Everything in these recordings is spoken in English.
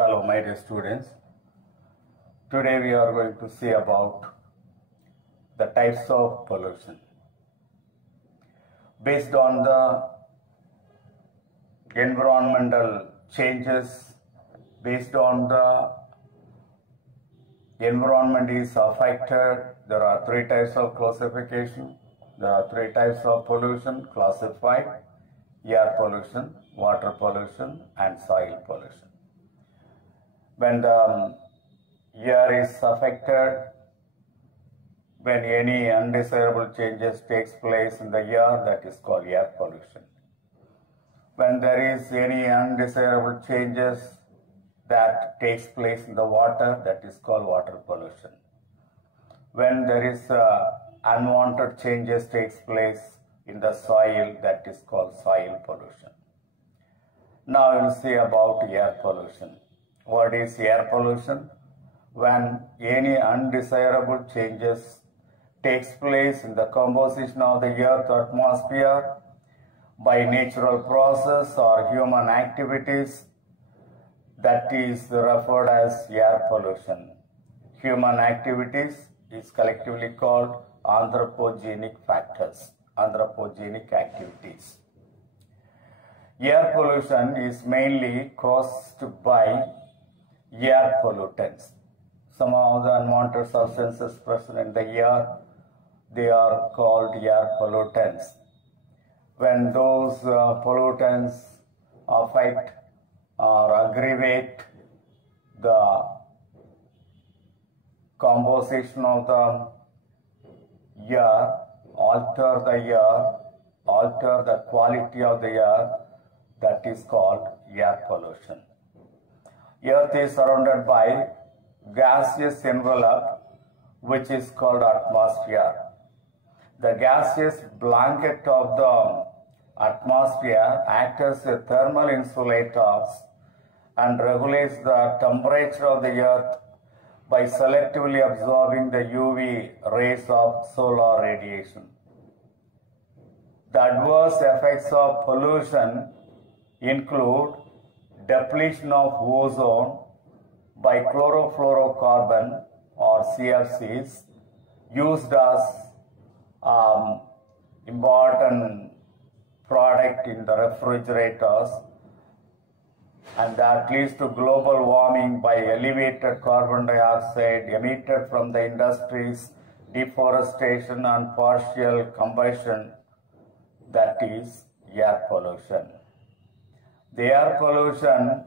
Hello, my dear students. Today we are going to see about the types of pollution. Based on the environmental changes, based on the environment is affected, there are three types of classification. There are three types of pollution classified: air pollution, water pollution, and soil pollution. When the air is affected, when any undesirable changes takes place in the air, that is called air pollution. When there is any undesirable changes that takes place in the water, that is called water pollution. When there is unwanted changes takes place in the soil, that is called soil pollution. Now we will see about air pollution. What is air pollution? When any undesirable changes takes place in the composition of the earth atmosphere by natural process or human activities, that is referred as air pollution. Human activities is collectively called anthropogenic factors, anthropogenic activities. Air pollution is mainly caused by air pollutants. Some of the unwanted substances present in the air, they are called air pollutants. When those pollutants affect or aggravate the composition of the air, alter the air, alter the quality of the air, that is called air pollution. Earth is surrounded by gaseous envelope, which is called atmosphere. The gaseous blanket of the atmosphere acts as a thermal insulator and regulates the temperature of the earth by selectively absorbing the UV rays of solar radiation. The adverse effects of pollution include depletion of ozone by chlorofluorocarbon or CFCs, used as important product in the refrigerators, and that leads to global warming by elevated carbon dioxide emitted from the industries, deforestation, and partial combustion, that is air pollution. The air pollution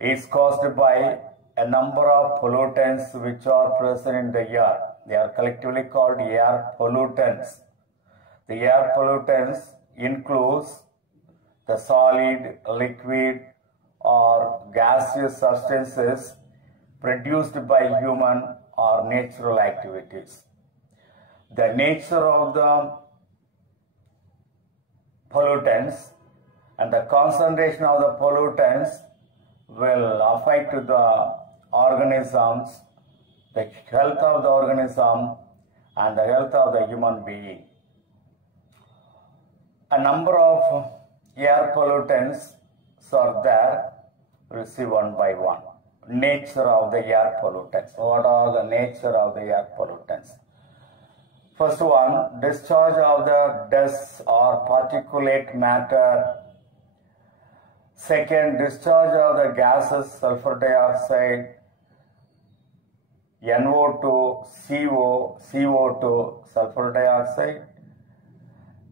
is caused by a number of pollutants which are present in the air. They are collectively called air pollutants. The air pollutants includes the solid, liquid, or gaseous substances produced by human or natural activities. The nature of the pollutants and the concentration of the pollutants will affect the organisms, the health of the organism, and the health of the human being. A number of air pollutants are there. We'll see one by one. Nature of the air pollutants. What are the nature of the air pollutants? First one, discharge of the dust or particulate matter. Second, discharge of the gases, sulfur dioxide, NO2, CO2, sulfur dioxide,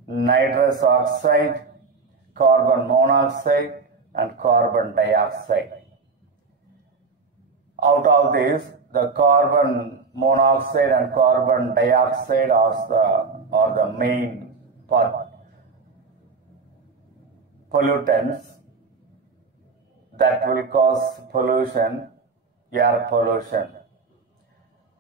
nitrous oxide, carbon monoxide, and carbon dioxide. Out of these, the carbon monoxide and carbon dioxide are the main pollutants that will cause pollution, air pollution.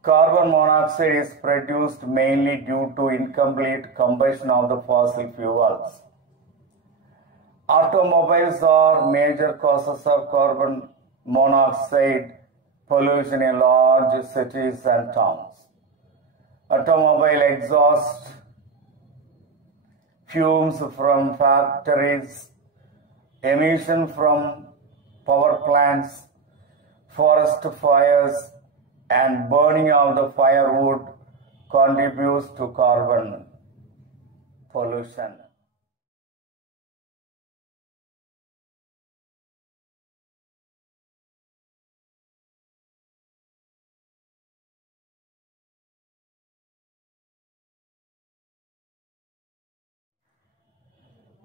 Carbon monoxide is produced mainly due to incomplete combustion of the fossil fuels. Automobiles are major causes of carbon monoxide pollution in large cities and towns. Automobile exhaust, fumes from factories, emission from power plants, forest fires, and burning of the firewood contributes to carbon pollution.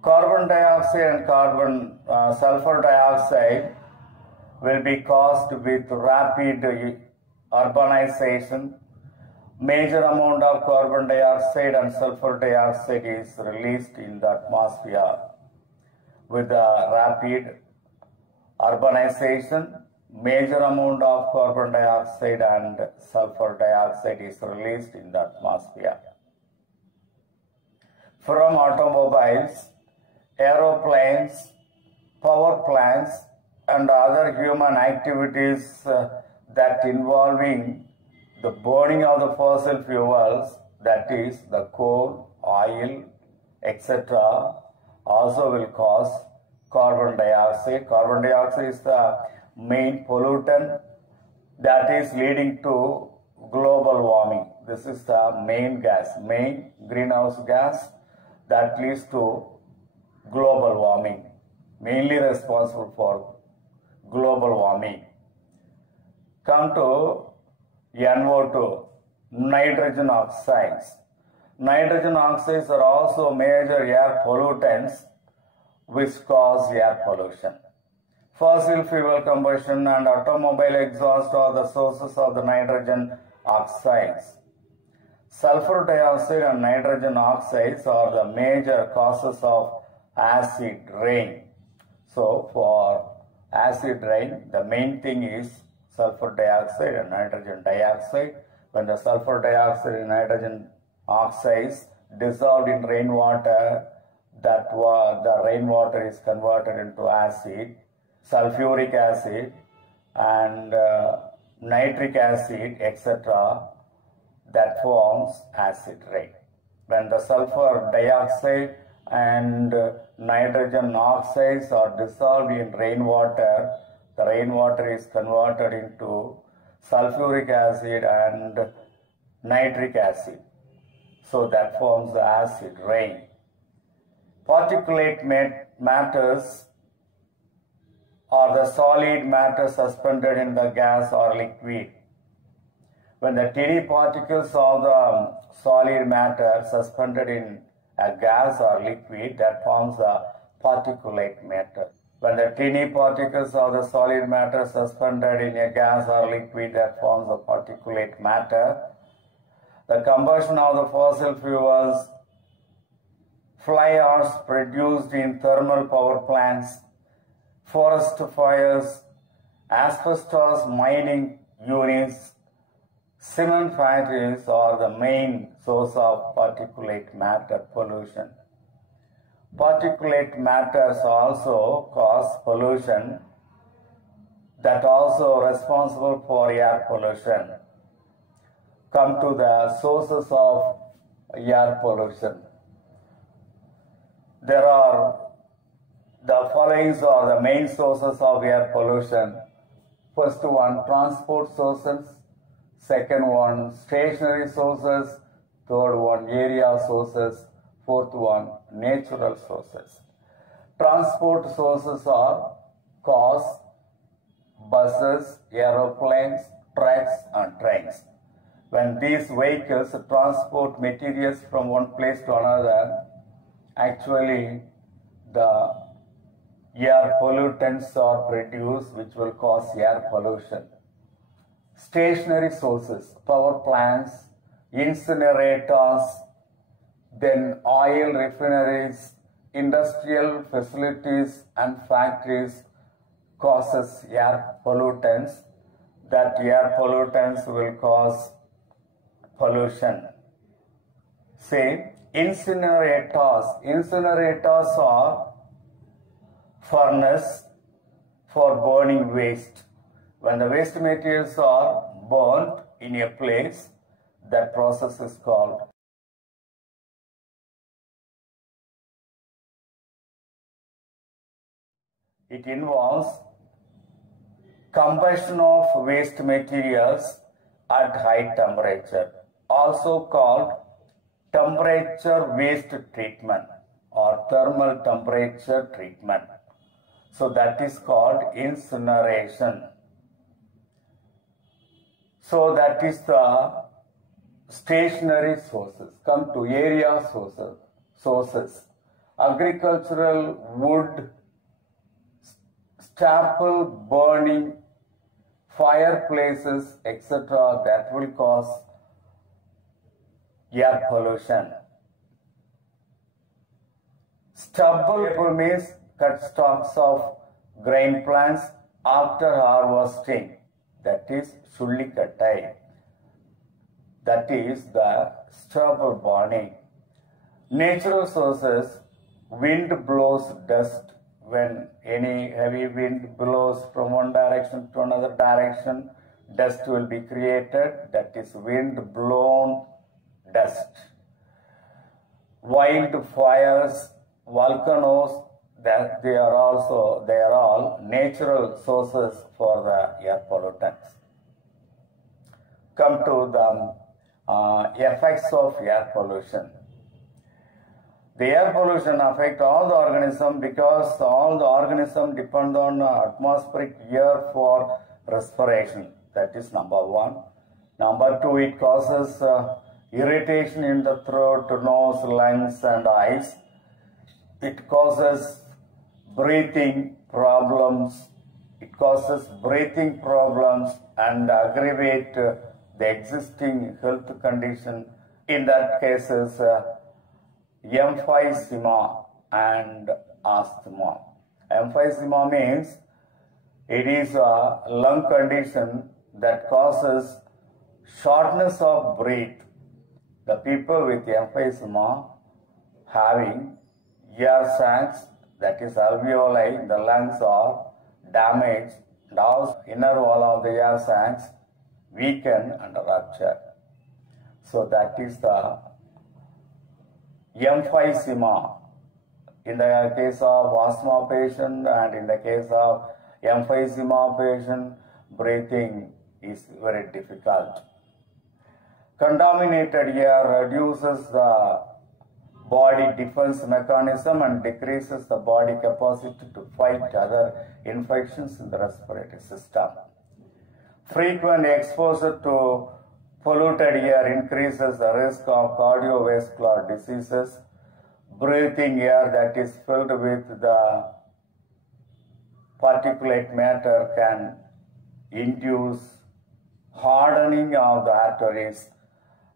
Carbon dioxide and sulfur dioxide will be caused with rapid urbanization. Major amount of carbon dioxide and sulfur dioxide is released in the atmosphere. With the rapid urbanization, major amount of carbon dioxide and sulfur dioxide is released in the atmosphere. From automobiles, aeroplanes, power plants, and other human activities that involving the burning of the fossil fuels, that is the coal, oil, etc., also will cause carbon dioxide. Carbon dioxide is the main pollutant that is leading to global warming. This is the main gas, main greenhouse gas that leads to global warming, mainly responsible for global warming. Come to NO2, nitrogen oxides. Nitrogen oxides are also major air pollutants which cause air pollution. Fossil fuel combustion and automobile exhaust are the sources of the nitrogen oxides. Sulfur dioxide and nitrogen oxides are the major causes of acid rain. So for acid rain, the main thing is sulfur dioxide and nitrogen dioxide. When the sulfur dioxide and nitrogen oxides dissolved in rainwater, the rainwater is converted into acid, sulfuric acid and nitric acid, etc., that forms acid rain. When the sulfur dioxide and nitrogen oxides are dissolved in rainwater, the rainwater is converted into sulfuric acid and nitric acid. So that forms the acid rain. Particulate matters are the solid matter suspended in the gas or liquid. When the tiny particles of the solid matter suspended in a gas or liquid, that forms the particulate matter. When the tiny particles of the solid matter suspended in a gas or liquid, that forms the particulate matter. The combustion of the fossil fuels, fly ash produced in thermal power plants, forest fires, asbestos mining units, cement factories are the main source of particulate matter pollution. Particulate matters also cause pollution that also responsible for air pollution. Come to the sources of air pollution. There are the following are the main sources of air pollution. First one, transport sources. Second one, stationary sources. Third one, area sources. Fourth one, natural sources. Transport sources are cars, buses, aeroplanes, trucks and trains. When these vehicles transport materials from one place to another, actually the air pollutants are produced which will cause air pollution. Stationary sources, power plants, incinerators, then oil refineries, industrial facilities and factories causes air pollutants. That air pollutants will cause pollution. Say, incinerators. Incinerators are furnace for burning waste. When the waste materials are burnt in a place, that process is called it involves combustion of waste materials at high temperature, also called temperature waste treatment or thermal temperature treatment. So that is called incineration. So that is the stationary sources. Come to area sources. Agricultural, wood, staple burning, fireplaces, etc. that will cause air pollution. Stubble means cut stalks of grain plants after harvesting. That is Sullikattai. That is the stubble burning. Natural sources, wind blows dust. When any heavy wind blows from one direction to another direction, dust will be created. That is wind blown dust. Wildfires, volcanoes, that they are all natural sources for the air pollutants. Come to the effects of air pollution. The air pollution affects all the organisms because all the organisms depend on atmospheric air for respiration. That is number one. Number two, it causes irritation in the throat, nose, lungs and eyes. It causes breathing problems. It causes breathing problems and aggravate the existing health condition. In that cases, emphysema and asthma. Emphysema means it is a lung condition that causes shortness of breath. The people with emphysema having air sacs, that is alveoli in the lungs, are damaged, and also inner wall of the air sacs weaken and rupture. So that is the emphysema in the case of asthma patient, and in the case of emphysema patient, breathing is very difficult. Contaminated air reduces the body defense mechanism and decreases the body capacity to fight other infections in the respiratory system. Frequent exposure to polluted air increases the risk of cardiovascular diseases. Breathing air that is filled with the particulate matter can induce hardening of the arteries,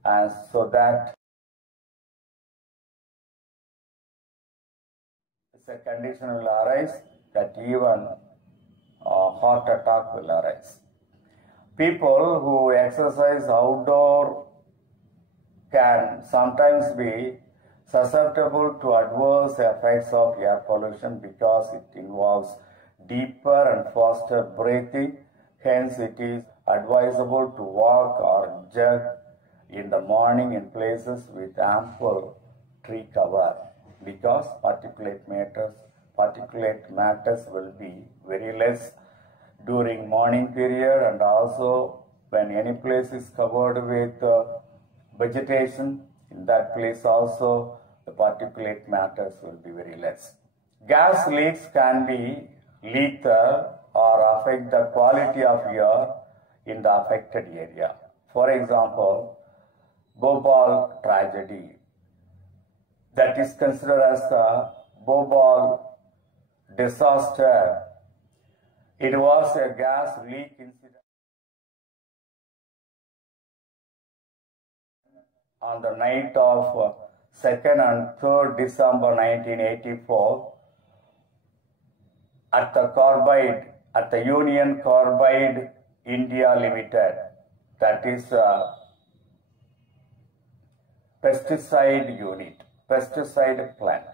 and so that a condition will arise that even heart attack will arise. People who exercise outdoor can sometimes be susceptible to adverse effects of air pollution because it involves deeper and faster breathing. Hence, it is advisable to walk or jog in the morning in places with ample tree cover, because particulate matters will be very less during morning period, and also when any place is covered with vegetation, in that place also the particulate matters will be very less. Gas leaks can be lethal or affect the quality of air in the affected area. For example, Bhopal tragedy, that is considered as the Bhopal disaster. It was a gas leak incident on the night of 2nd and 3rd December 1984 at the Union Carbide India Limited, that is pesticide plant.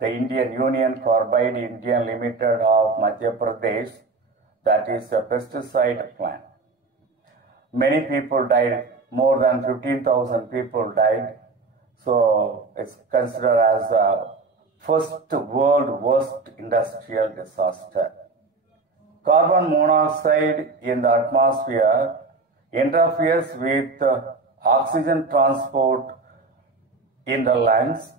The Indian Union Carbide India Limited of Madhya Pradesh, that is a pesticide plant. Many people died, more than 15,000 people died. So it's considered as the first world worst industrial disaster. Carbon monoxide in the atmosphere interferes with oxygen transport in the lungs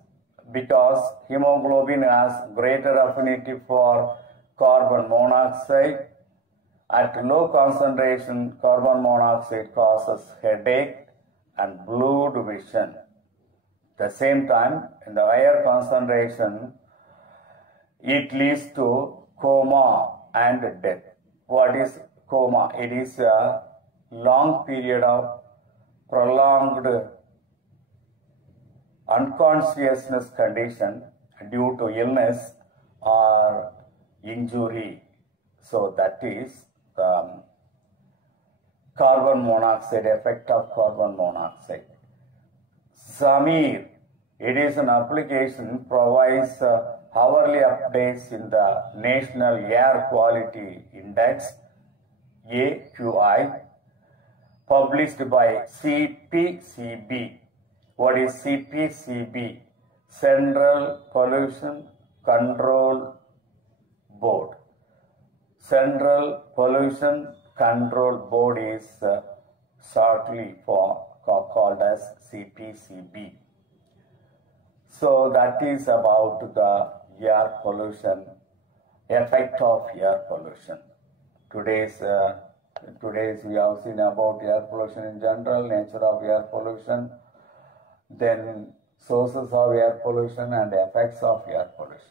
because hemoglobin has greater affinity for carbon monoxide. At low concentration, carbon monoxide causes headache and blurred vision. At the same time, in the higher concentration, it leads to coma and death. What is coma? It is a long period of prolonged unconsciousness condition due to illness or injury. So that is the carbon monoxide, effect of carbon monoxide. Samir, it is an application provides hourly updates in the National Air Quality Index AQI published by CPCB. What is CPCB? Central Pollution Control Board. Central Pollution Control Board is shortly called as CPCB. So that is about the air pollution, effect of air pollution. Today's we have seen about air pollution in general, nature of air pollution, then sources of air pollution and effects of air pollution.